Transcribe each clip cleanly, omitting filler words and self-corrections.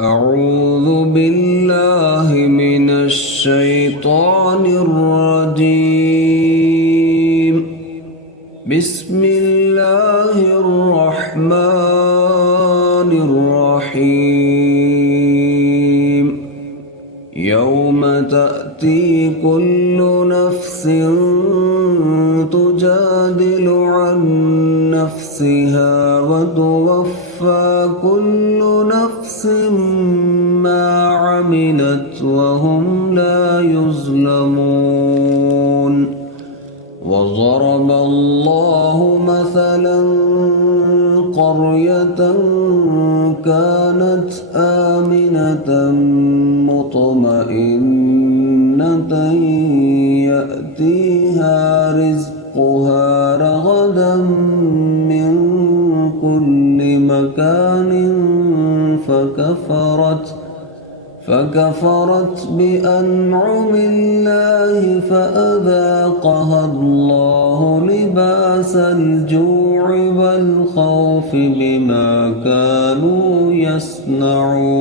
أعوذ بالله من الشيطان الرجيم. بسم الله الرحمن الرحيم. يوم تأتي كل نفس تجادل عن نفسها وتوفى كل نفس ما عملت وهم لا يظلمون. وضرب الله مثلا قرية كانت آمنة مطمئنة يأتيها رزقها رغدا من كل مكان فكفرت بأنعم الله فأذاقها الله لباس الجوع والخوف بما كانوا يصنعون.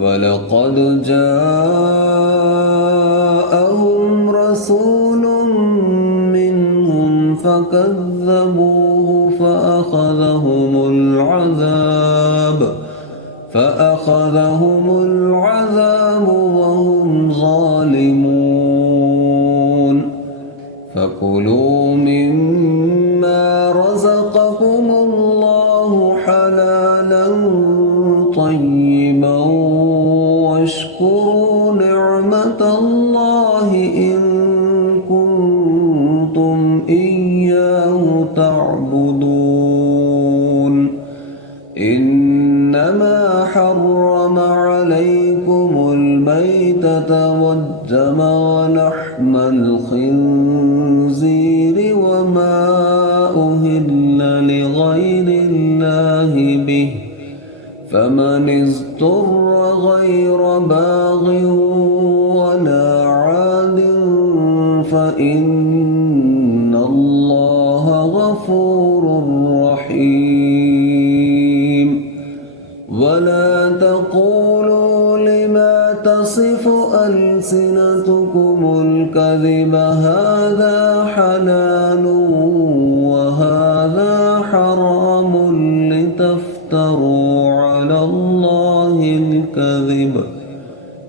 ولقد جاءهم رسول منهم فكذبوه فأخذهم العذاب وهم ظالمون. فكلوا مما رزقكم الله حلالا طيبا واشكروا نعمة الله إن كنتم إياه تعبدون. إنما حرم عليكم الميتة والدم ولحم الخنزير وما أهل لغير الله به، فمن اضطر غير باغ ولا عاد فإن الله غفور رحيم. ولا تقولوا لما تصف ألسنتكم الكذب هذا حلال وهذا حرام لتفتروا على الله الكذب.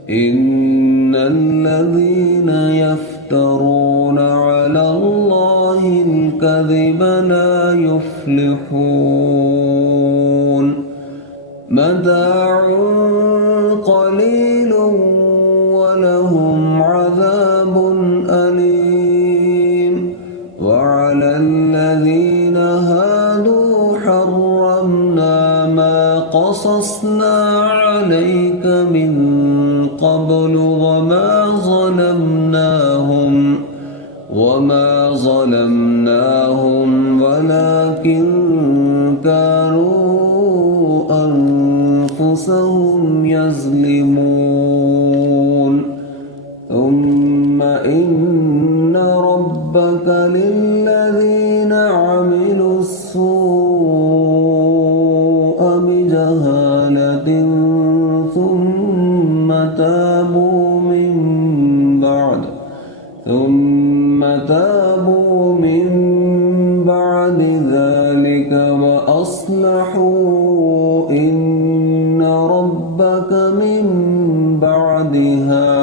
إن الذين يفترون على الله الكذب لا يفلحون. متاع قليل ولهم عذاب أليم. وعلى الذين هادوا حرمنا ما قصصنا عليك من قبل وما ظلمناهم ولكن كانوا أنفسهم يظلمون. ثم إن ربك للذين عملوا السوء بجهالة ثم تابوا من بعد ذلك وأصلحوا إن ربك من بعدها